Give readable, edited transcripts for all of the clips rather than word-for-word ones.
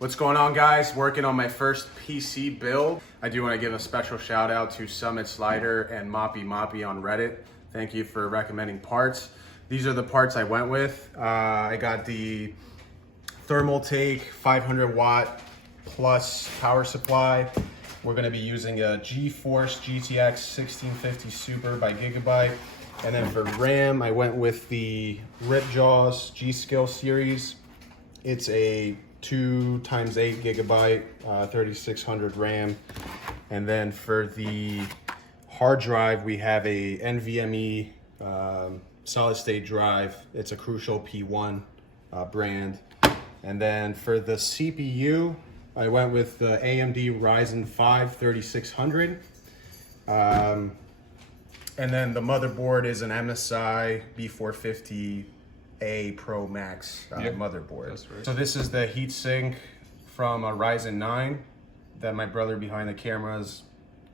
What's going on, guys? Working on my first PC build. I do want to give a special shout out to SummitSlider and MopyMopy on Reddit. Thank you for recommending parts. These are the parts I went with. I got the thermal take 500 watt plus power supply. We're going to be using a GeForce GTX 1650 Super by Gigabyte. And then for RAM, I went with the Ripjaws G.skill series. It's a 2x8 gigabyte, 3600 RAM. And then for the hard drive, we have a NVMe solid state drive. It's a Crucial P1 brand. And then for the CPU, I went with the AMD Ryzen 5 3600. And then the motherboard is an MSI B450A Pro Max motherboard. That's right. So this is the heatsink from a Ryzen 9 that my brother behind the camera has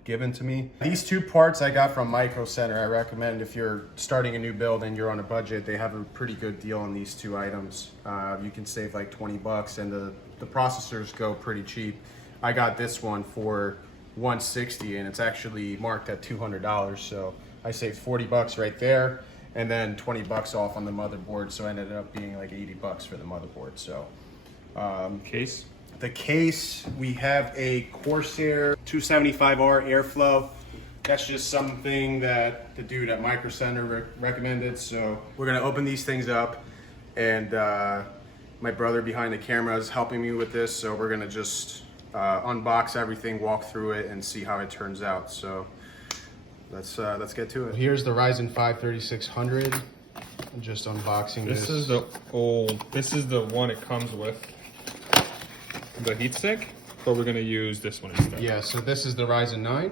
given to me. These two parts I got from MicroCenter. I recommend if you're starting a new build and you're on a budget, they have a pretty good deal on these two items. You can save like 20 bucks and the processors go pretty cheap. I got this one for $160 and it's actually marked at $200, so I saved 40 bucks right there, and then 20 bucks off on the motherboard, so it ended up being like 80 bucks for the motherboard. So case. The case, we have a Corsair 275R Airflow. That's just something that the dude at MicroCenter recommended. So we're gonna open these things up, and my brother behind the camera is helping me with this. So we're gonna just unbox everything, walk through it, and see how it turns out. So let's get to it. Here's the Ryzen 5 3600. I'm just unboxing this. This is the one it comes with. The heatsink, but we're gonna use this one instead. Yeah, so this is the Ryzen 9.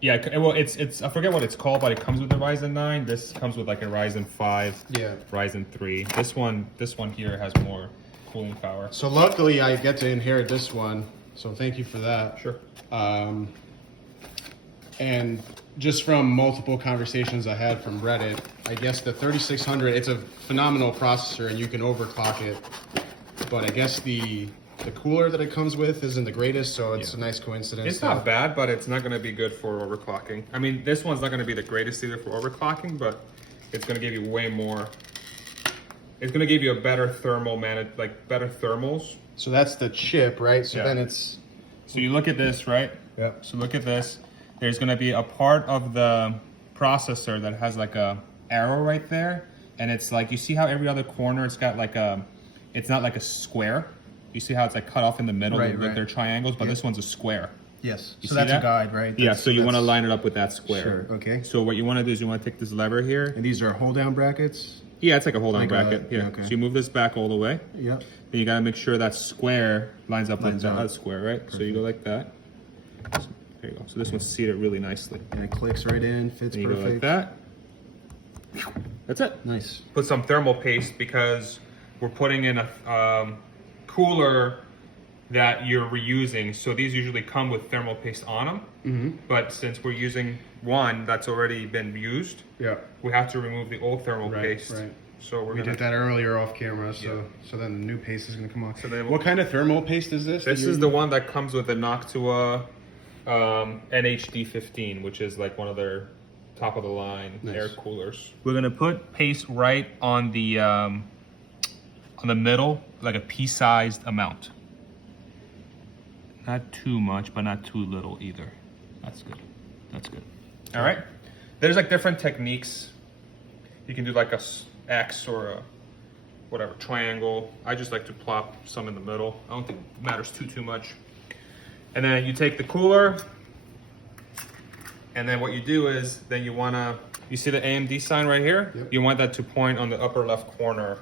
Yeah, well, it's I forget what it's called, but it comes with the Ryzen 9. This comes with like a Ryzen 5. Yeah. Ryzen 3. This one here has more cooling power. So luckily, I get to inherit this one. So thank you for that. Sure. And just from multiple conversations I had from Reddit, I guess the 3600, it's a phenomenal processor and you can overclock it. But I guess the cooler that it comes with isn't the greatest, so it's a nice coincidence. It's not bad, but it's not going to be good for overclocking. I mean, this one's not going to be the greatest either for overclocking, but it's going to give you way more. It's going to give you a better thermal better thermals. So that's the chip, right? So then it's. So you look at this, right? Yeah. So look at this. There's going to be a part of the processor that has like a arrow right there, and it's like, you see how every other corner it's got like a, it's not like a square. You see how it's like cut off in the middle, like they're triangles, but this one's a square. Yes. So that's a guide, right? Yeah, so you want to line it up with that square. Sure, okay. So what you want to do is you want to take this lever here. And these are hold down brackets? Yeah, it's like a hold down bracket. Yeah. Okay. So you move this back all the way. Yep. Then you got to make sure that square lines up with that square, right? Perfect. So you go like that. So, there you go. So this one's seated really nicely. And it clicks right in, fits and you perfect. Go like that. That's it. Nice. Put some thermal paste because we're putting in a cooler that you're reusing. So these usually come with thermal paste on them. Mm-hmm. But since we're using one that's already been used, we have to remove the old thermal paste. Right. So we did that earlier off camera, so then the new paste is gonna come off. So then what kind of thermal paste is this? This is the one that comes with the Noctua NHD 15, which is like one of their top of the line air coolers. We're gonna put paste right on the middle, like a pea-sized amount. Not too much, but not too little either. That's good. That's good. All right. There's like different techniques. You can do like a X or a whatever triangle. I just like to plop some in the middle. I don't think it matters too much. And then you take the cooler, and then what you do is then you see the AMD sign right here? Yep. You want that to point on the upper left corner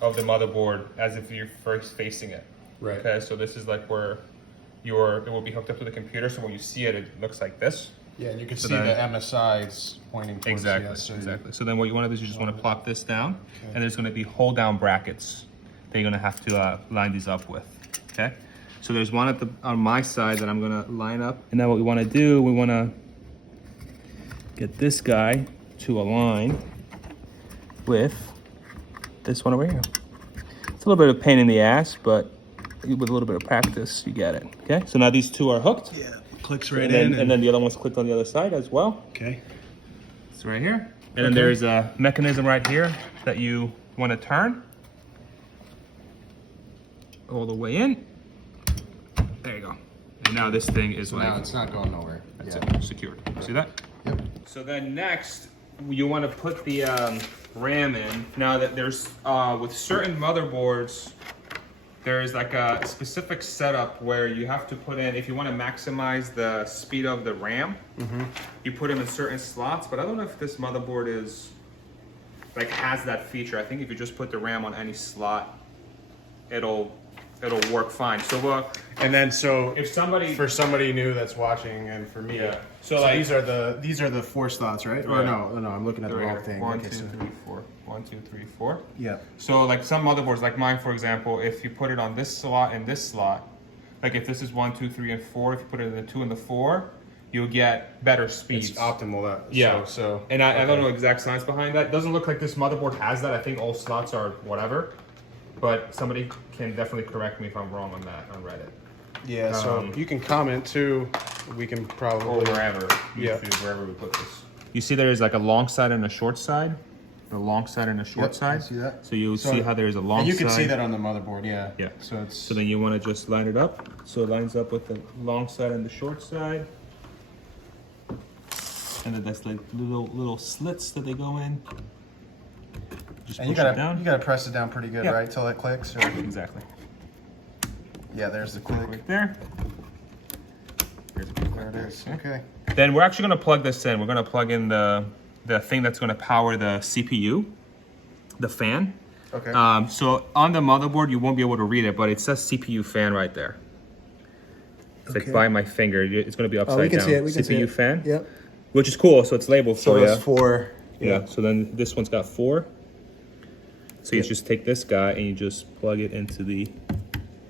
of the motherboard as if you're first facing it. Right. Okay, so this is like where it will be hooked up to the computer, so when you see it, it looks like this. Yeah, and you can see the MSIs pointing towards Exactly. So then what you want to do is you just want to plop this down, and there's going to be hold down brackets that you're going to have to line these up with. Okay, so there's one on my side that I'm going to line up, and then what we want to do, we want to get this guy to align with this one over here. It's a little bit of a pain in the ass, but with a little bit of practice, you get it. Okay, so now these two are hooked. Yeah, clicks right And then the other one's clicked on the other side as well. Okay. It's right here. And then there's a mechanism right here that you want to turn all the way in. There you go. And now this thing is like, now it's not going nowhere. That's it, secured. See that? Yep. So then next, you want to put the RAM in. Now that there's, with certain motherboards, there's like a specific setup where you have to put in, if you want to maximize the speed of the RAM, you put them in certain slots, but I don't know if this motherboard is, like has that feature. I think if you just put the RAM on any slot, it'll work fine. So And then so if somebody, for somebody new that's watching, and for me, Yeah. so like- these are the 4 slots, right? Or Right. no, I'm looking at the right wrong here. thing. 1, Okay, 2, so- 3, 4. 1, 2, 3, 4. Yeah. So like some motherboards, like mine, for example, if you put it on this slot and this slot, like if this is 1, 2, 3, and 4, if you put it in the 2 and the 4, you'll get better speeds. It's optimal. Yeah. So and I don't know exact science behind that. It doesn't look like this motherboard has that. I think all slots are whatever. But somebody can definitely correct me if I'm wrong on that on Reddit. yeah. So you can comment too. We can Or probably. wherever. Yeah. YouTube, wherever we put this. You see there's like a long side and a short side. The long side and a short Yep, side. I see that. So you'll see how there's a long And you can side. see that on the motherboard. Yeah. Yeah. So it's. So then you want to just line it up. So it lines up with the long side and the short side. And then that's like little slits that they go in. Just And you push it gotta down. press it down pretty good, Yeah. right, till it clicks. Or, Exactly. yeah, there's the click. Right there. There's a click There right it there. is. Okay. Okay. Then we're actually going to plug this in. We're going to plug in the thing that's going to power the CPU, the fan. Okay. So on the motherboard, you won't be able to read it, but it says CPU fan right there. It's like Okay. by my finger. It's going to be upside we can down. see it. We can see CPU it. fan. Yep. Which is cool. So it's labeled So for you. those 4. Yeah. So then this one's got 4. So you just take this guy and you just plug it into the.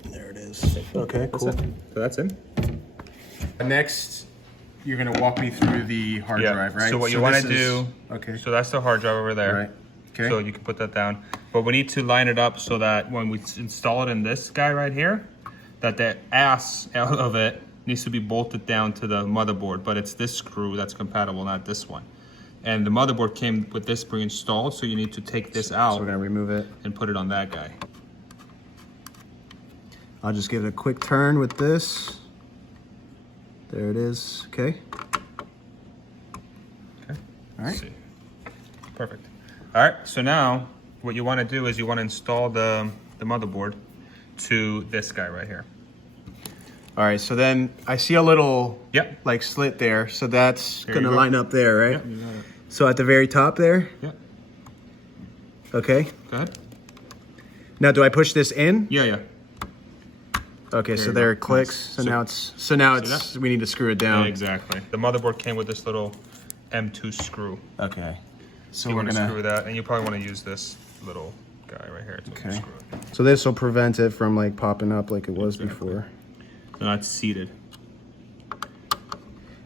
There it is. Okay. That's Cool. it. So that's in. Next, you're gonna walk me through the hard drive, right? So what you want to this is- do. Okay. So that's the hard drive over there. Right. Okay. So you can put that down. But we need to line it up so that when we install it in this guy right here, that the ass out of it needs to be bolted down to the motherboard. But it's this screw that's compatible, not this one. And the motherboard came with this pre-installed, so you need to take this out So we're gonna remove it. and put it on that guy. I'll just give it a quick turn with this. There it is. Okay. Okay. All right. See. Perfect. All right. So now what you want to do is you want to install the motherboard to this guy right here. All right. So then I see a little Yep. like slit there. So that's There you gonna go. line up there, right? Yep. You got it. So at the very top there. Yep. Okay. Go ahead. Now do I push this in? Yeah. Yeah. Okay. There So you there go. it clicks. So now it's we need to screw it down. Yeah, exactly. The motherboard came with this little M2 screw. Okay. So You we're want to gonna. screw that, and you probably want to use this little guy right here to Okay. screw it. So this will prevent it from like popping up like it was Exactly. before. So now it's seated,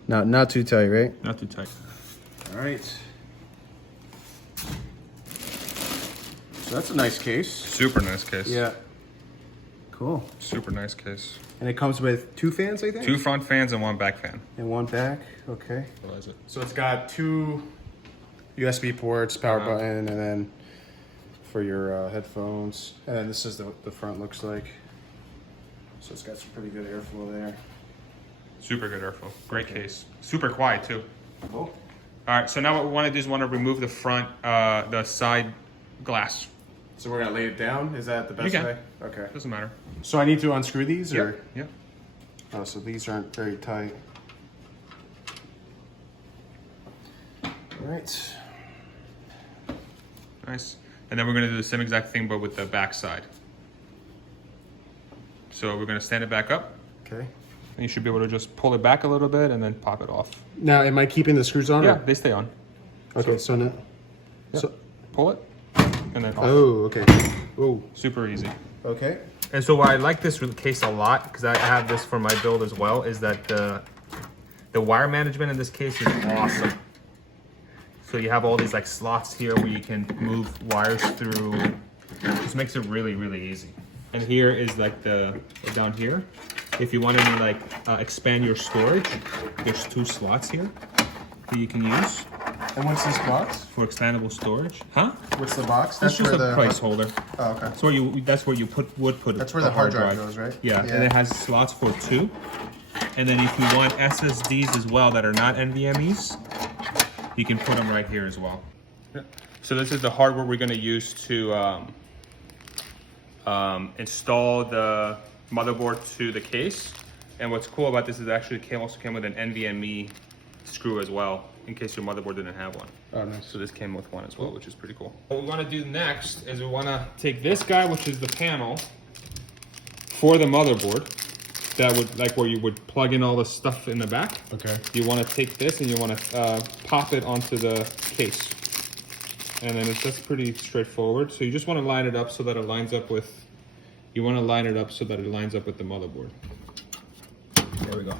Not too tight, right? not too tight. All right. So that's a nice case. Super nice case. Yeah. Cool. Super nice case. And it comes with 2 fans, I think? 2 front fans and 1 back fan. And 1 back. Okay. Realize it. So it's got 2 USB ports, power Uh-huh. button, and then for your headphones. And then this is the front looks like. So it's got some pretty good airflow there. Super good airflow. Great case. Super quiet too. Cool. All right. So now what we want to do is want to remove the front, the side glass. So we're gonna lay it down. Is that the best can. way? Okay. Doesn't matter. So I need to unscrew these, or Yep. oh, so these aren't very tight. All right. Nice. And then we're gonna do the same exact thing, but with the back side. So we're gonna stand it back up, Okay. and you should be able to just pull it back a little bit and then pop it off. Now, am I keeping the screws on? Yeah, Or? they stay on. Okay. So now. Yep. So. Pull it, and then off. Oh. Okay. Oh. Super easy. Okay. And so why I like this case a lot, because I have this for my build as well, is that the wire management in this case is awesome. So you have all these like slots here where you can move wires through. Just makes it really, really easy. And here is like down here. If you wanted to like expand your storage, there's 2 slots here that you can use. And what's this box? For expandable storage. Huh? What's the box? That's just a price holder. Oh, okay. That's where you would put That's where the hard drive goes, right? Yeah, and it has slots for 2. And then if you want SSDs as well that are not NVMe's, you can put them right here as well. So this is the hardware we're going to use to install the motherboard to the case. And what's cool about this is it actually also came with an NVMe screw as well, in case your motherboard didn't have one. Oh, nice. So this came with one as well, which is pretty cool. What we want to do next is we want to take this guy, which is the panel for the motherboard, that would, like where you would plug in all the stuff in the back. Okay. You want to take this and you want to pop it onto the case. And then it's just pretty straightforward. So you just want to line it up so that it lines up with, the motherboard. There we go.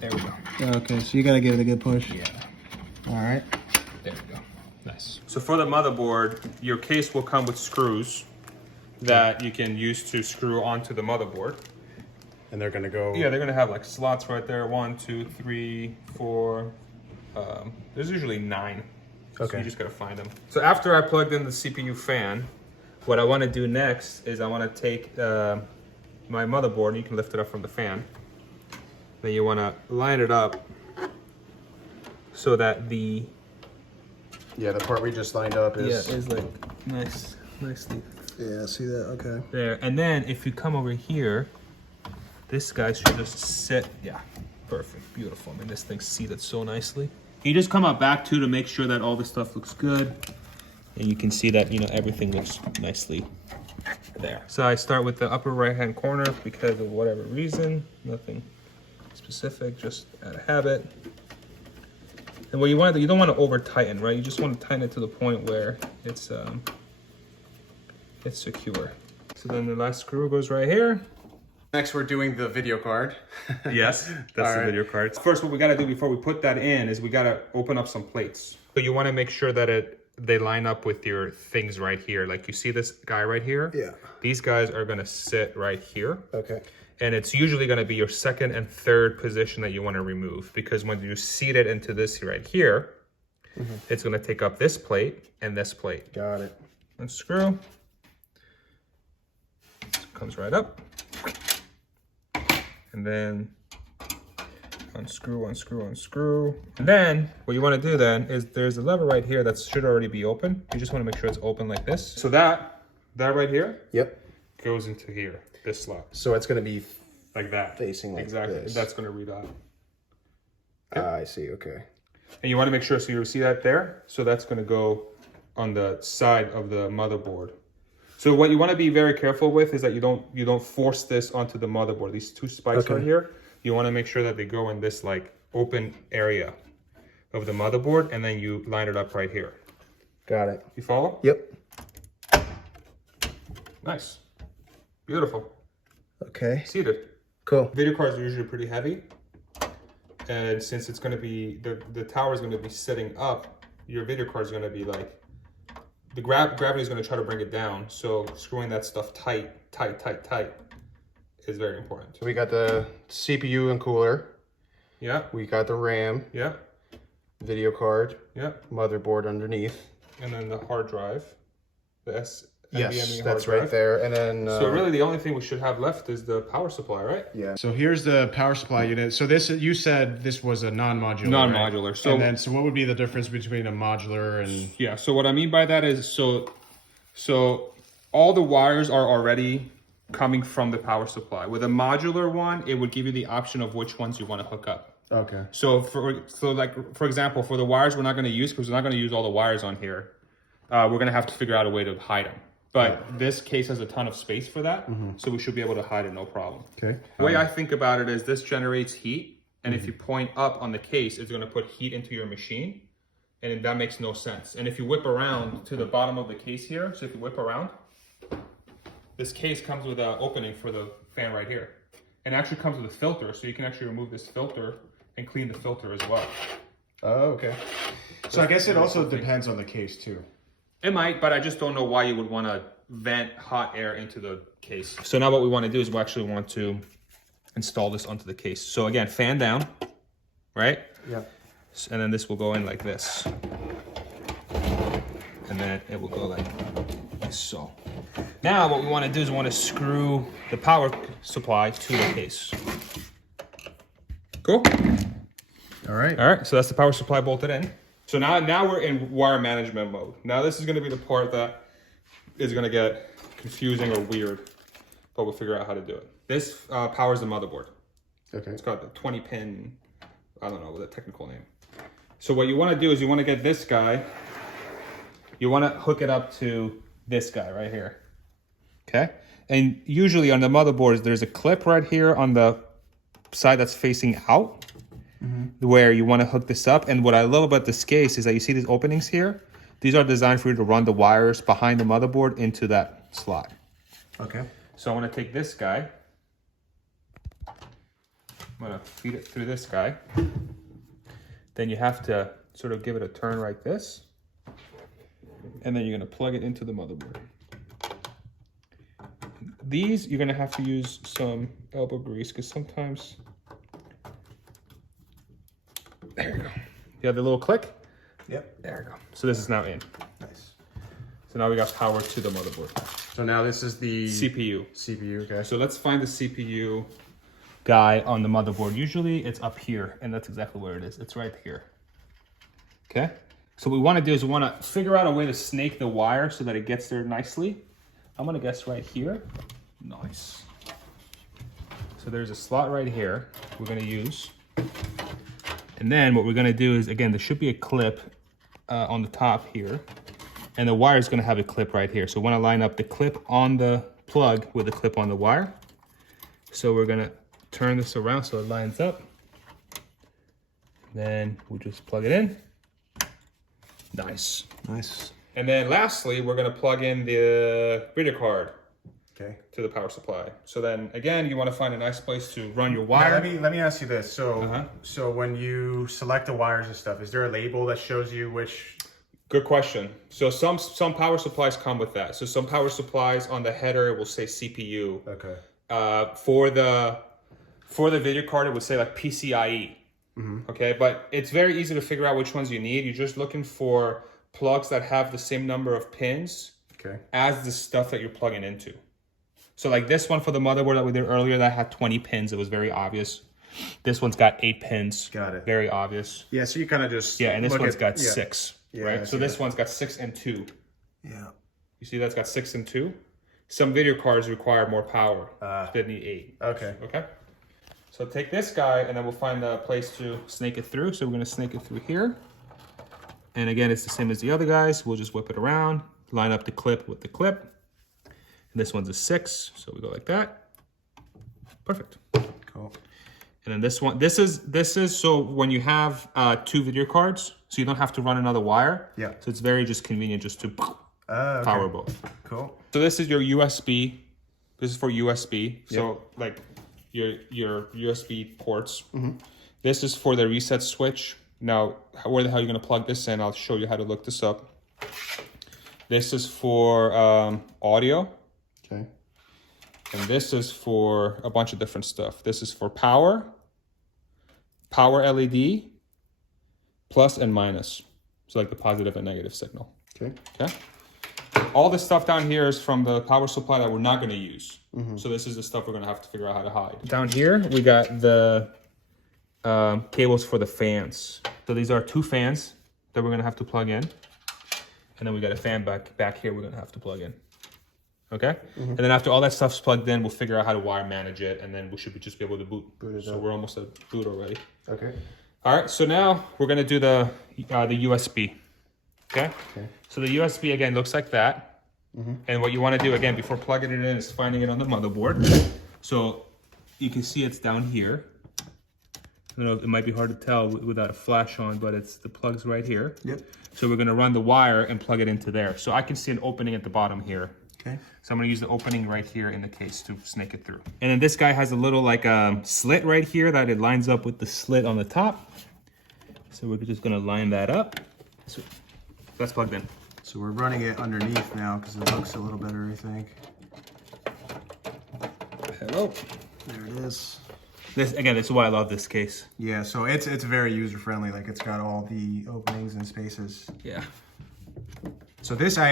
There we go. Okay, so you gotta give it a good push. Yeah. All right. There we go. Nice. So for the motherboard, your case will come with screws that you can use to screw onto the motherboard. And they're gonna go. Yeah, they're gonna have like slots right there. 1, 2, 3, 4. There's usually 9. Okay. So you just gotta find them. So after I plugged in the CPU fan, what I want to do next is I want to take my motherboard, and you can lift it up from the fan. Then you want to line it up so that the part we just lined up is. is like nicely Yeah, see that? Okay. there. And then if you come over here, this guy should just sit. Yeah, perfect, beautiful. I mean, this thing's seated so nicely. You just come up back too to make sure that all the stuff looks good, and you can see that everything looks nicely there. So I start with the upper right hand corner because of whatever reason, nothing specific, just out of habit. And what you want to do, you don't want to over tighten, right? You just want to tighten it to the point where it's secure. So then the last screw goes right here. Next, we're doing the video card. Yes, that's the video card. First, what we got to do before we put that in is we got to open up some plates. So you want to make sure that they line up with your things right here. Like you see this guy right here? Yeah. These guys are going to sit right here. Okay. And it's usually going to be your second and third position that you want to remove, because when you seat it into this right here, it's going to take up this plate and this plate. Got it. Unscrew. Comes right up. And then unscrew, unscrew, unscrew. And then what you want to do then is there's a lever right here that should already be open. You just want to make sure it's open like this. So that right here goes into here, this slot. So it's gonna be Like that. facing like exactly. this. That's going to read out. I see. Okay. And you want to make sure, so you see that there? So that's going to go on the side of the motherboard. So what you want to be very careful with is that you don't force this onto the motherboard. These 2 spikes right here, you want to make sure that they go in this like open area of the motherboard, and then you line it up right here. Got it. You follow? Yep. Nice. Beautiful. Okay. Seated. Cool. Video cards are usually pretty heavy. And since it's going to be, the tower is going to be sitting up, your video card is going to be like, the gravity is going to try to bring it down. So screwing that stuff tight is very important. So we got the CPU and cooler. Yeah. We got the RAM. Yeah. Video card. Yeah. Motherboard underneath. And then the hard drive. The NVMe Yes, hard that's drive. right there. And then So really the only thing we should have left is the power supply, right? yeah. So here's the power supply unit. So this, you said this was a non-modular. Non-modular. Right? So and then, so what would be the difference between a modular and? Yeah. So what I mean by that is, so all the wires are already coming from the power supply. With a modular one, it would give you the option of which ones you want to hook up. Okay. So for example, for the wires we're not going to use, because we're not going to use all the wires on here, we're going to have to figure out a way to hide them. But this case has a ton of space for that, so we should be able to hide it no problem. Okay. The way I think about it is this generates heat, and if you point up on the case, it's going to put heat into your machine, and that makes no sense. And if you whip around to the bottom of the case here, so if you whip around, this case comes with an opening for the fan right here. And it actually comes with a filter, so you can actually remove this filter and clean the filter as well. Oh, okay. So I guess it also depends on the case too. It might, but I just don't know why you would want to vent hot air into the case. So now what we want to do is we actually want to install this onto the case. So again, fan down, right? Yeah. And then this will go in like this. And then it will go like so. Now what we want to do is we want to screw the power supply to the case. Cool? All right. All right, so that's the power supply bolted in. So now we're in wire management mode. Now this is gonna be the part that is gonna get confusing or weird, but we'll figure out how to do it. This powers the motherboard. Okay. It's got the 20 pin, I don't know the technical name. So what you wanna do is you wanna get this guy, you wanna hook it up to this guy right here, okay? And usually on the motherboards, there's a clip right here on the side that's facing out, where you want to hook this up. And what I love about this case is that you see these openings here. These are designed for you to run the wires behind the motherboard into that slot. Okay. So I want to take this guy. I'm going to feed it through this guy. Then you have to sort of give it a turn like this. And then you're going to plug it into the motherboard. These, you're going to have to use some elbow grease because sometimes... There you go. You have the little click? Yep. There you go. So this is now in. Nice. So now we got power to the motherboard. So now this is the CPU. CPU, okay. So let's find the CPU guy on the motherboard. Usually it's up here, and that's exactly where it is. It's right here. Okay? So what we want to do is we want to figure out a way to snake the wire so that it gets there nicely. I'm going to guess right here. Nice. So there's a slot right here we're going to use. And then what we're gonna do is, again, there should be a clip on the top here, and the wire is gonna have a clip right here. So we wanna line up the clip on the plug with the clip on the wire. So we're gonna turn this around so it lines up. Then we'll just plug it in. Nice. Nice. And then lastly, we're gonna plug in the video card. Okay. To the power supply. So then again, you want to find a nice place to run your Now, wire. let me ask you this. So so when you select the wires and stuff, is there a label that shows you which? Good question. So some power supplies come with that. So some power supplies on the header will say CPU. Okay. For the video card, it would say like PCIe. Okay, but it's very easy to figure out which ones you need. You're just looking for plugs that have the same number of pins as the stuff that you're plugging into. So like this one for the motherboard that we did earlier that had 20 pins, it was very obvious. This one's got 8 pins. Got it. Very obvious. Yeah, so you kind of just and this one's got 6, right? I So see this that. one's got 6 and 2. Yeah. You see that's got 6 and 2? Some video cards require more power. They need 8. Okay. Okay. So take this guy and then we'll find a place to snake it through. So we're gonna snake it through here. And again, it's the same as the other guys. We'll just whip it around, line up the clip with the clip. This one's a 6, so we go like that. Perfect. Cool. And then this one, this is so when you have 2 video cards, so you don't have to run another wire. Yeah. So it's very just convenient just to Okay. power both. Cool. So this is your USB. This is for USB. So like your USB ports. This is for the reset switch. Now, where the hell are you gonna plug this in? I'll show you how to look this up. This is for audio. Okay. And this is for a bunch of different stuff. This is for power LED, plus and minus. So like the positive and negative signal. Okay. Okay. All this stuff down here is from the power supply that we're not going to use. So this is the stuff we're going to have to figure out how to hide. Down here, we got the cables for the fans. So these are 2 fans that we're going to have to plug in. And then we got a fan back here we're going to have to plug in. Okay? And then after all that stuff's plugged in, we'll figure out how to wire manage it, and then we should just be able to boot. So we're almost at boot already. Okay. All right, so now we're gonna do the USB. Okay? So the USB again looks like that. And what you want to do again before plugging it in is finding it on the motherboard. So you can see it's down here. I don't know, it might be hard to tell without a flash on, but it's the plug's right here. Yep. So we're gonna run the wire and plug it into there. So I can see an opening at the bottom here. Okay. So I'm gonna use the opening right here in the case to snake it through. And then this guy has a little like slit right here that it lines up with the slit on the top. So we're just gonna line that up. So that's plugged in. So we're running it underneath now because it looks a little better, I think. Hello. There it is. This is why I love this case. Yeah, so it's very user friendly. Like it's got all the openings and spaces. Yeah. So this I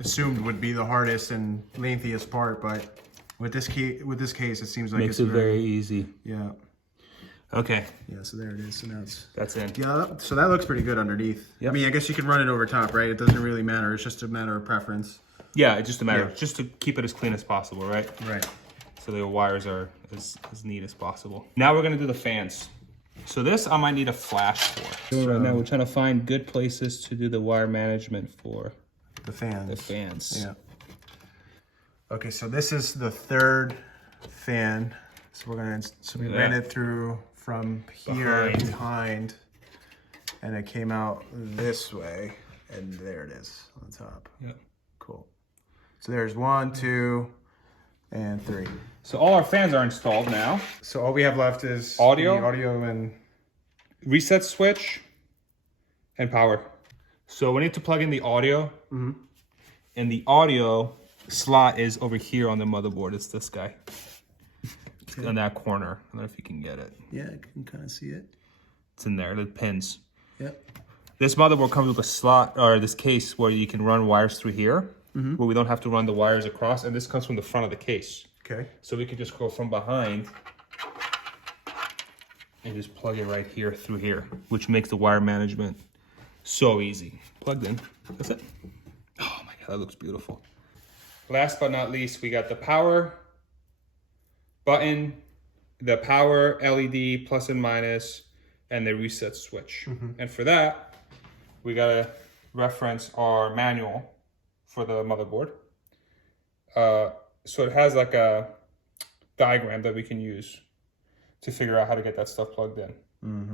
assumed would be the hardest and lengthiest part, but with this case, it seems like Makes it very easy. Yeah. Okay. Yeah. So there it is. So now that's in. Yeah. So that looks pretty good underneath. Yep. I mean, I guess you can run it over top, right? It doesn't really matter. It's just a matter of preference. Yeah, it's just a matter, just to keep it as clean as possible, right? Right. So the wires are as neat as possible. Now we're gonna do the fans. So this I might need a flash for. So right now we're trying to find good places to do the wire management for the fans. Yeah. Okay, so this is the third fan. So we ran it through from here behind, and it came out this way, and there it is on the top. Yep. Cool. So there's 1, 2, and 3. So all our fans are installed now. So all we have left is audio and reset switch and power. So we need to plug in the audio, and the audio slot is over here on the motherboard. It's this guy. It's in that corner. I don't know if you can get it. Yeah, I can kind of see it. It's in there, the pins. Yep. This motherboard comes with a slot, or this case, where you can run wires through here, where we don't have to run the wires across, and this comes from the front of the case. Okay. So we can just go from behind and just plug it right here through here, which makes the wire management so easy. Plugged in. That's it. Oh my God, that looks beautiful. Last but not least, we got the power button, the power LED plus and minus, and the reset switch. And for that, we gotta reference our manual for the motherboard. So it has like a diagram that we can use to figure out how to get that stuff plugged in.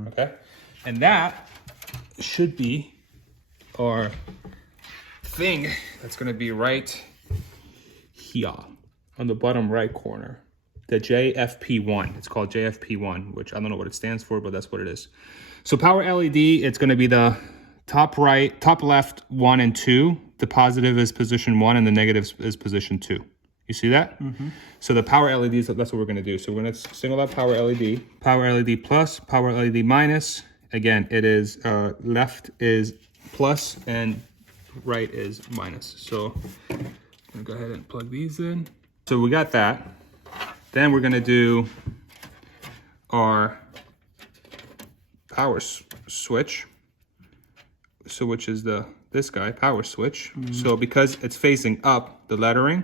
Okay? And that should be our thing that's gonna be right here on the bottom right corner. The JFP1. It's called JFP1, which I don't know what it stands for, but that's what it is. So power LED, it's gonna be the top right, top left 1 and 2. The positive is position 1 and the negative is position 2. You see that? So the power LEDs, that's what we're gonna do. So we're gonna single out power LED plus, power LED minus. Again, it is left is plus and right is minus. So I'm gonna go ahead and plug these in. So we got that. Then we're gonna do our power switch. So which is this guy, power switch. So because it's facing up, the lettering,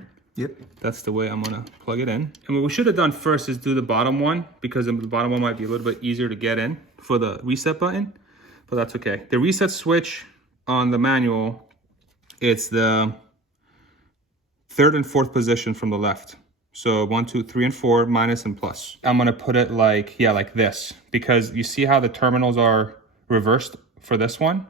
that's the way I'm gonna plug it in. And what we should have done first is do the bottom one, because the bottom one might be a little bit easier to get in for the reset button, but that's okay. The reset switch on the manual, it's the 3rd and 4th position from the left. So 1, 2, 3, and 4, minus and plus. I'm gonna put it like this, because you see how the terminals are reversed for this one?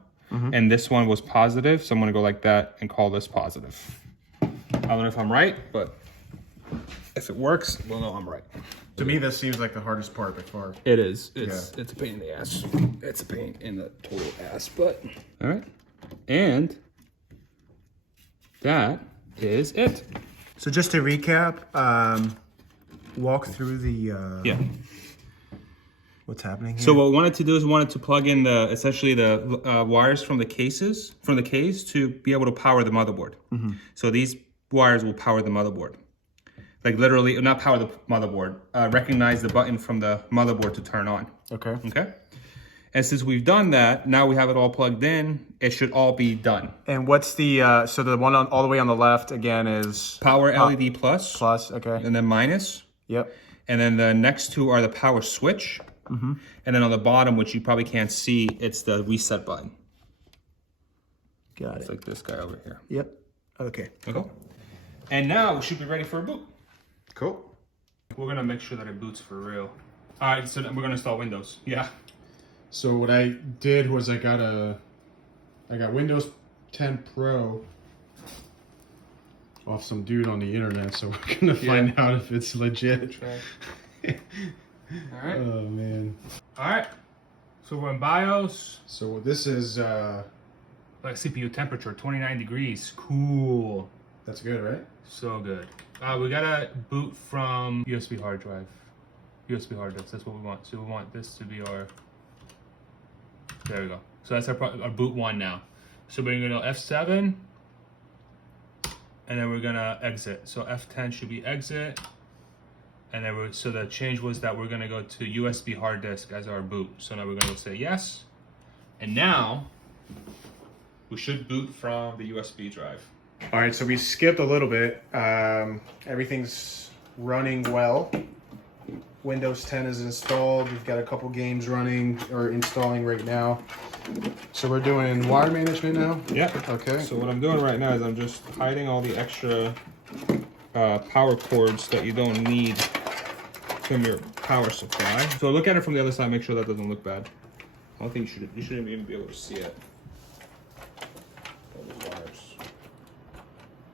And this one was positive, so I'm gonna go like that and call this positive. I don't know if I'm right, but if it works, we'll know I'm right. To me, this seems like the hardest part by far. It is. It's a pain in the ass. It's a pain in the total ass, but all right. And that is it. So just to recap, walk through the what's happening here. So what we wanted to do is we wanted to plug in essentially the wires from the case to be able to power the motherboard. So these wires will power the motherboard. Like literally, not power the motherboard, recognize the button from the motherboard to turn on. Okay. And since we've done that, now we have it all plugged in. It should all be done. And what's the, so the one all the way on the left again is? Power LED plus. Plus, okay. And then minus. Yep. And then the next two are the power switch. And then on the bottom, which you probably can't see, it's the reset button. Got it. It's like this guy over here. Yep. Okay. Cool. And now we should be ready for a boot. Cool. We're gonna make sure that it boots for real. All right, so we're gonna install Windows. Yeah. So what I did was I got Windows 10 Pro off some dude on the internet, so we're gonna find out if it's legit. All right. Oh man. All right. So we're in BIOS. So this is Like CPU temperature, 29 degrees. Cool. That's good, right? So good. We gotta boot from USB hard drive. USB hard disk, that's what we want. So we want this to be our, there we go. So that's our boot one now. So we're gonna go F7, and then we're gonna exit. So F10 should be exit. And then so the change was that we're gonna go to USB hard disk as our boot. So now we're gonna say yes. And now, we should boot from the USB drive. All right, so we skipped a little bit. Everything's running well. Windows 10 is installed. We've got a couple games running or installing right now. So we're doing wire management now? Yeah. Okay. So what I'm doing right now is I'm just hiding all the extra power cords that you don't need from your power supply. So look at it from the other side, make sure that doesn't look bad. I don't think you shouldn't even be able to see it. All those wires.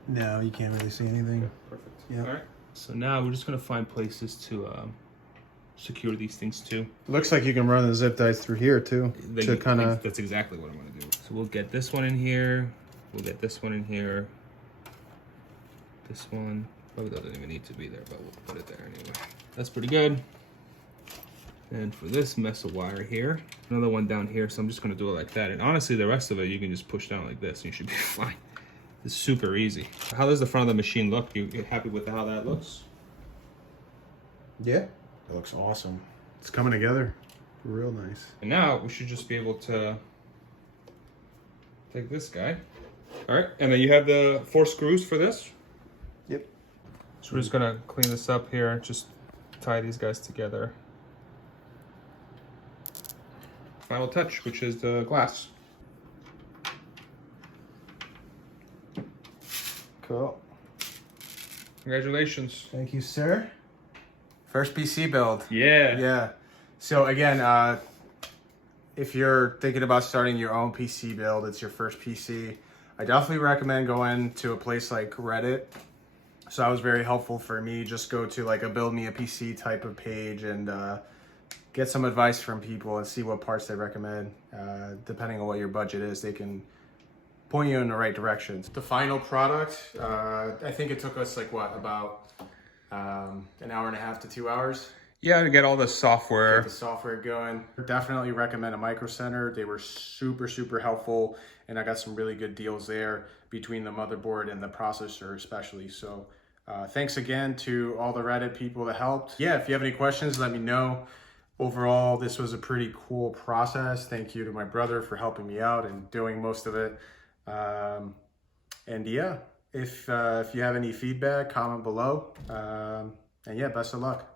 No, you can't really see anything. Perfect. Yeah. All right. So now we're just gonna find places to secure these things too. It looks like you can run the zip ties through here too. To kind of. That's exactly what I'm gonna do. So we'll get this one in here. We'll get this one in here. This one probably doesn't even need to be there, but we'll put it there anyway. That's pretty good. And for this mess of wire here, another one down here. So I'm just gonna do it like that. And honestly, the rest of it you can just push down like this, and you should be fine. It's super easy. How does the front of the machine look? You happy with how that looks? Yeah. It looks awesome. It's coming together real nice. And now we should just be able to take this guy. All right, and then you have the 4 screws for this. Yep. So we're just gonna clean this up here, just tie these guys together. Final touch, which is the glass. Cool. Congratulations. Thank you, sir. First PC build. Yeah. Yeah. So again, if you're thinking about starting your own PC build, it's your first PC, I definitely recommend going to a place like Reddit. So that was very helpful for me. Just go to like a build me a PC type of page and get some advice from people and see what parts they recommend. Depending on what your budget is, they can point you in the right directions. The final product, I think it took us like what, about an hour and a half to 2 hours. Yeah, to get all the software. Get the software going. Definitely recommend a MicroCenter. They were super, super helpful, and I got some really good deals there between the motherboard and the processor especially. So thanks again to all the Reddit people that helped. Yeah, if you have any questions, let me know. Overall, this was a pretty cool process. Thank you to my brother for helping me out and doing most of it. And yeah, if you have any feedback, comment below. And yeah, best of luck.